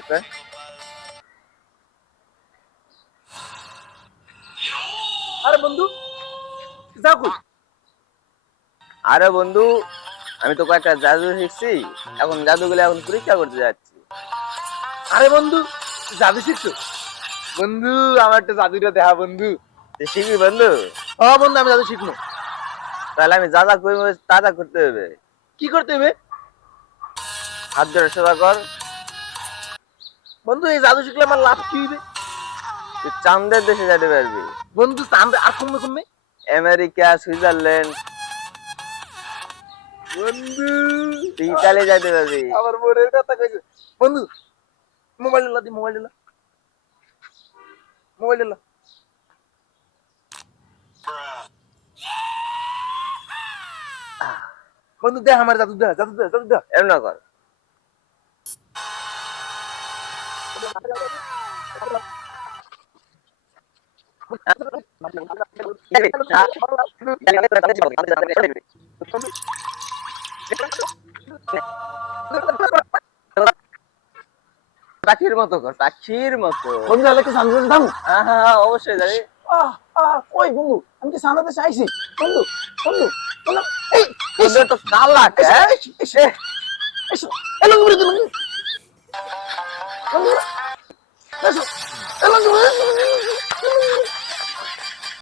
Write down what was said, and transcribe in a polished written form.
ওকে। আরে বন্ধু যাও কই? আরে বন্ধু, আমি তো কয়েকটা জাদু শিখছি, এখন জাদুগুলো এখন পরীক্ষা করতে যাচ্ছি। আরে বন্ধু জাদু শিখছো? বন্ধু আমার একটা জাদুটা দেখা বন্ধু। তুই শিখবি বন্ধু? হ্যাঁ বন্ধু আমি জাদু শিখবো। তাহলে আমি যা যা করবো তা তা করতে হবে। কি করতে হবে? হাত ধরে সোজা কর। বন্ধু এই জাদু শিখলে আমার লাভ কি হইবে? তুই চাঁদের দেশে যেতে পারবি। বন্ধু চাঁদে আর কমবে কমবে? আমেরিকা, সুইজারল্যান্ড, বন্ধু তুই ইতালি যেতে পারবি। আমার মনের কথা কইছে। বন্ধু মোবাইল লা দি, মোবাইল লা, মোবাইল লা। বন্ধু দেখ আমার জাদু দেখ, জাদু দেখ, জাদু দেখ। এমন কর। পাখির মতো কর, পাখির মতো। বন্ধু হলে কি জানতে দাম? হ্যাঁ হ্যাঁ হ্যাঁ, অবশ্যই যাবি। কই বন্ধু আমি কি সামনে দেশে আইছি? বন্ধু বন্ধু বন্ধু এই বন্ধু তো কালা হ্যাঁ। এসো এলো ঘুরে দিলাম বন্ধু এসো এলো ঘুরে